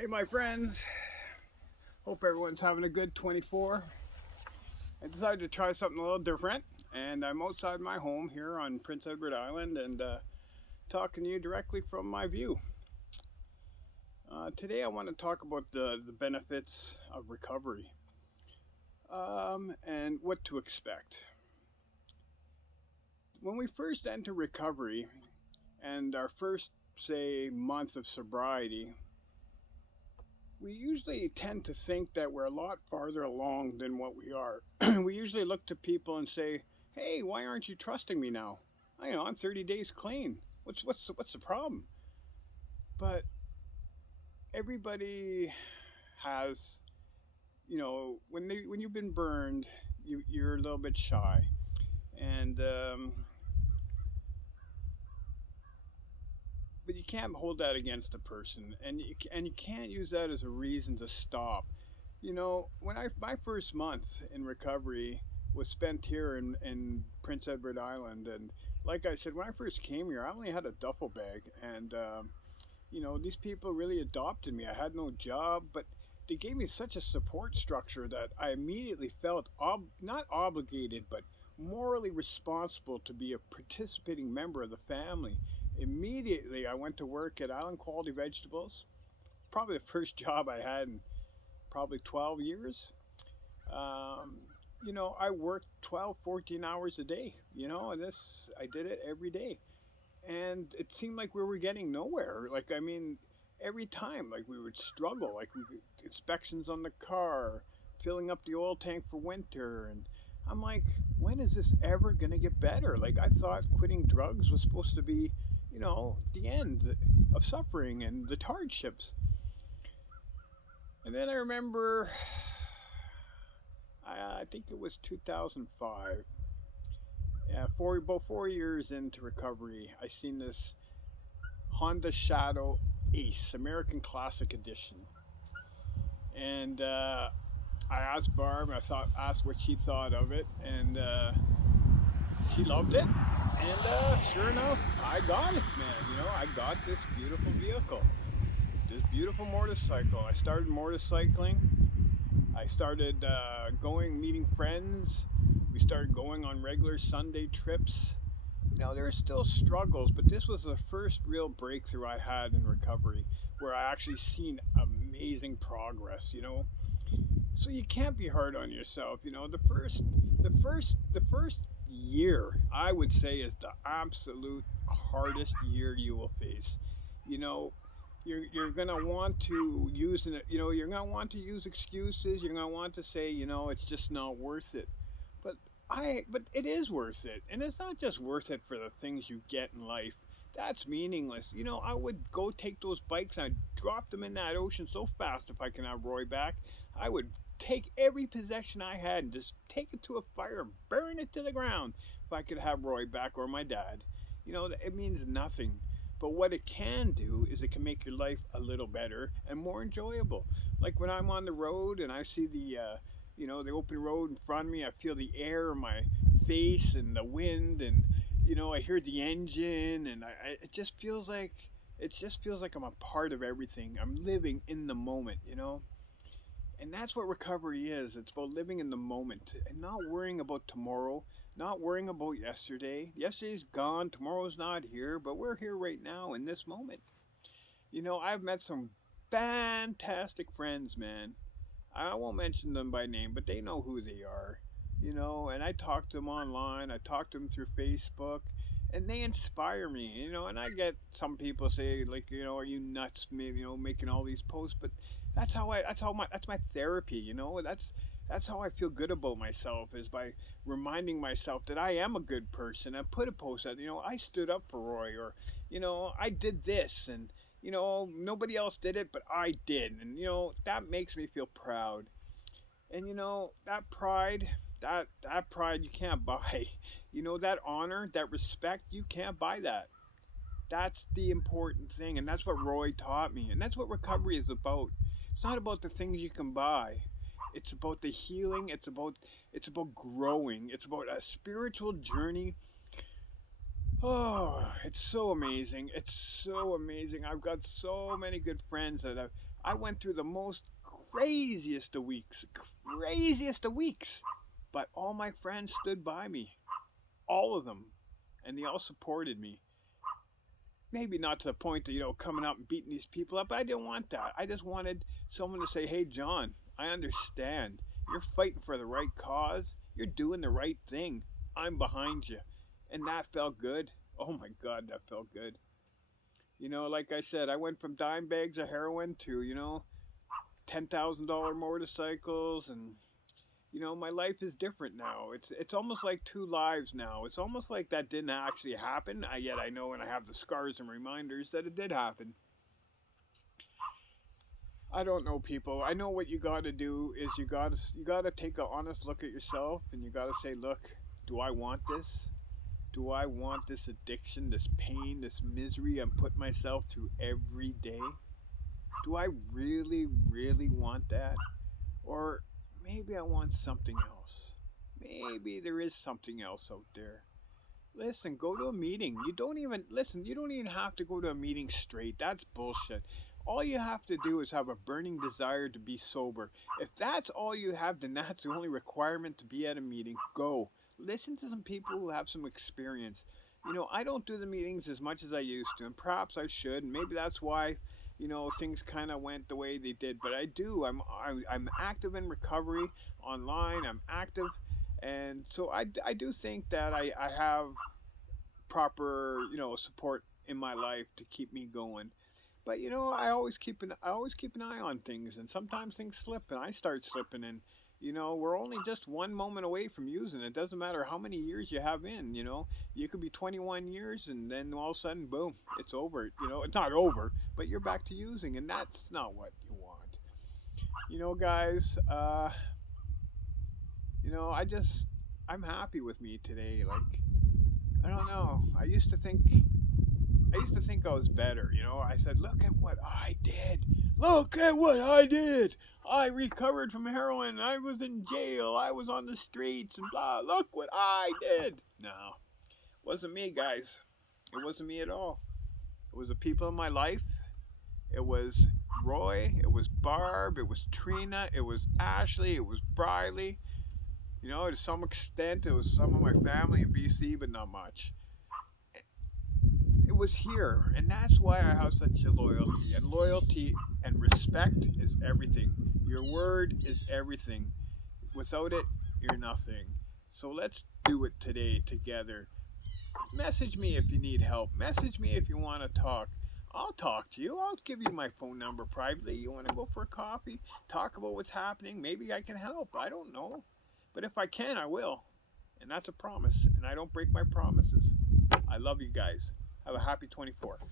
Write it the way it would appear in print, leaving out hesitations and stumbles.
Hey, my friends. Hope everyone's having a good 24. I decided to try something a little different, and I'm outside my home here on Prince Edward Island and talking to you directly from my view. Today, I want to talk about the benefits of recovery and what to expect. When we first enter recovery and our first, say, month of sobriety, we usually tend to think that we're a lot farther along than what we are. We usually look to people and say, "Hey, why aren't you trusting me now? I know I'm 30 days clean. What's the problem?" But everybody has, when you've been burned, you're a little bit shy, and but you can't hold that against a person, and you can't use that as a reason to stop. When my first month in recovery was spent here in Prince Edward Island, and like I said, when I first came here, I only had a duffel bag, and these people really adopted me. I had no job, but they gave me such a support structure that I immediately felt not obligated, but morally responsible to be a participating member of the family. Immediately, I went to work at Island Quality Vegetables. Probably the first job I had in probably 12 years. Um, I worked 12, 14 hours a day, and I did it every day. And it seemed like we were getting nowhere. Like, I mean, every time, like, we would struggle, like, inspections on the car, filling up the oil tank for winter. And I'm like, when is this ever going to get better? Like, I thought quitting drugs was supposed to be, the end of suffering and the hardships. And then I remember, I think it was 2005. Yeah, about 4 years into recovery, I seen this Honda Shadow Ace American Classic Edition, and I asked Barb. Asked what she thought of it, and she loved it. And sure enough, I got it, man. I got this beautiful vehicle, this beautiful motorcycle. I started motorcycling. I started meeting friends. We started going on regular Sunday trips. There were still struggles, but this was the first real breakthrough I had in recovery where I actually seen amazing progress. So you can't be hard on yourself. The first year, I would say, is the absolute hardest year you will face. You know, you're gonna want to you're gonna want to use excuses. You're gonna want to say, it's just not worth it. But but it is worth it, and it's not just worth it for the things you get in life. That's meaningless. I would go take those bikes and I'd drop them in that ocean so fast if I can have Roy back. I would take every possession I had and just take it to a fire, burn it to the ground if I could have Roy back or my dad. It means nothing. But what it can do is it can make your life a little better and more enjoyable. Like when I'm on the road and I see the open road in front of me, I feel the air in my face and the wind, and I hear the engine, and it just feels like I'm a part of everything. I'm living in the moment. And that's what recovery is. It's about living in the moment and not worrying about tomorrow, not worrying about yesterday. Yesterday's gone, tomorrow's not here, but we're here right now in this moment. I've met some fantastic friends, man. I won't mention them by name, but they know who they are. And I talk to them online, I talk to them through Facebook, and they inspire me. And I get some people say, like, are you nuts, making all these posts? But that's my therapy. That's how I feel good about myself, is by reminding myself that I am a good person. I put a post out, I stood up for Roy, or I did this, and nobody else did it, but I did. And that makes me feel proud. And that pride you can't buy. That honor, that respect, you can't buy that. That's the important thing, and that's what Roy taught me, and that's what recovery is about. It's not about the things you can buy. It's about the healing. It's about growing. It's about a spiritual journey. Oh, it's so amazing. It's so amazing. I've got so many good friends that I went through the most craziest of weeks, craziest of weeks. But all my friends stood by me, all of them, and they all supported me. Maybe not to the point that, coming out and beating these people up. I didn't want that. I just wanted someone to say, hey, John, I understand. You're fighting for the right cause. You're doing the right thing. I'm behind you. And that felt good. Oh my God, that felt good. Like I said, I went from dime bags of heroin to, $10,000 motorcycles, and my life is different now. It's almost like two lives now. It's almost like that didn't actually happen. Yet I know, and I have the scars and reminders that it did happen. I don't know, people. I know what you got to do is you got to take an honest look at yourself, and you got to say, look, do I want this? Do I want this addiction, this pain, this misery I'm putting myself through every day? Do I really, really want that? Or maybe I want something else. Maybe there is something else out there. Listen, go to a meeting. You don't even have to go to a meeting straight. That's bullshit. All you have to do is have a burning desire to be sober. If that's all you have, then that's the only requirement to be at a meeting. Go. Listen to some people who have some experience. I don't do the meetings as much as I used to, and perhaps I should, and maybe that's why, things kind of went the way they did. But I do. I'm active in recovery online. I'm active, and so I do think that I have proper support in my life to keep me going. But I always keep an eye on things, and sometimes things slip, and I start slipping, and we're only just one moment away from using it. It doesn't matter how many years you have in. You could be 21 years, and then all of a sudden, boom, it's over. It's not over, but you're back to using, and that's not what you want. Guys. I'm happy with me today. Like, I don't know. I used to think I was better. I said, look at what I did. Look at what I did. I recovered from heroin. I was in jail. I was on the streets and blah. Look what I did. No, it wasn't me, guys. It wasn't me at all. It was the people in my life. It was Roy. It was Barb. It was Trina. It was Ashley. It was Briley. To some extent, it was some of my family in BC, but not much. It was here, and that's why I have such a loyalty. And loyalty and respect is everything. Your word is everything. Without it, you're nothing. So let's do it today together. Message me if you need help. Message me if you want to talk. I'll talk to you. I'll give you my phone number privately. You want to go for a coffee? Talk about what's happening. Maybe I can help. I don't know. But if I can, I will. And that's a promise. And I don't break my promises. I love you guys. Have a happy 24th.